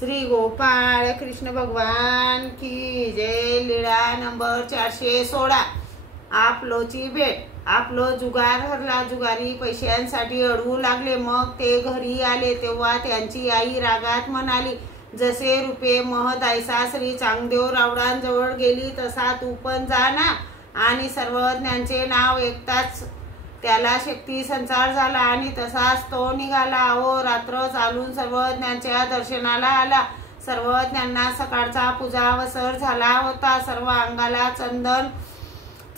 श्री गोपाळ कृष्ण भगवान की जय। लीळा नंबर 416। आपलोची भेट। आपलो जुगार हरला। जुगारी पैशांसाठी अडवू लागले। मग ते घरी आले तेव्हा त्यांची आई रागात म्हणाली, जसे रुपे महदायसा श्री चांगदेव रावडांजवळ गेली तसा तू पण जा ना। आणि सर्वज्ञांचे नाव ऐकताच त्याला शक्ती संचार झाला आणि तसाच तो निघाला। रात्र चालून सर्वज्ञांच्या दर्शनाला आला। सर्वज्ञांना सकाळचा पूजावसर झाला होता। सर्व अंगाला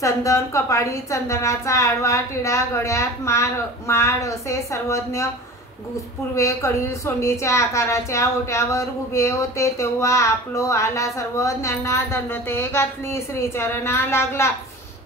चंदन कपाळी चंदनाचा आडवा टिळा, गळ्यात माळ असे सर्वज्ञ पूर्वेकडील सोंडीच्या आकाराच्या ओट्यावर उभे होते। तेव्हा आपलो आला। सर्वज्ञांना दंडते घातली, श्रीचरणा लागला।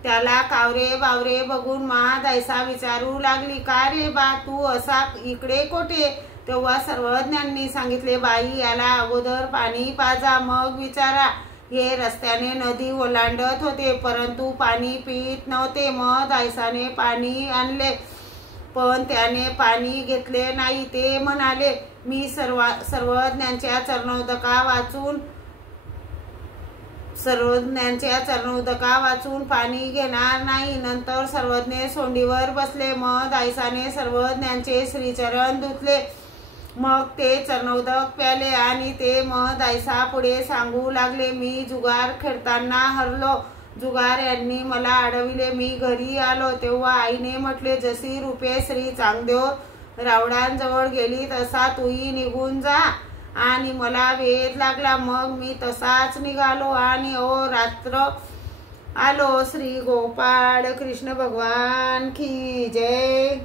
त्याला कावरे बावरे बघून महादायसा विचारू लागली, का रे बा तू असा इकडे कोठे? तेव्हा सर्वज्ञांनी सांगितले, बाई याला अगोदर पाणी पाजा मग विचारा। हे रस्त्याने नदी ओलांडत होते परंतु पाणी पित नव्हते। महदायसाने पाणी आणले पण त्याने पाणी घेतले नाही। ते म्हणाले, मी सर्वज्ञांच्या चरणोदका वाचून पाणी घेणार नाही। नंतर सर्वज्ञ सोंडीवर बसले। महदायसाने सर्वज्ञांचे श्रीचरण धुतले, मग ते चरणोदक प्याले आणि ते महदायसा पुढे सांगू लागले, मी जुगार खेळताना हरलो। जुगार यांनी मला अडविले। मी घरी आलो तेव्हा आईने म्हटले, जशी रुपे श्री चांगदेव रावडांजवळ गेली तसा तूही निघून जा। आणि मला वेध लागला मग मी तसाच निघालो आणि रात्र आलो। श्री गोपाळ कृष्ण भगवान की जय।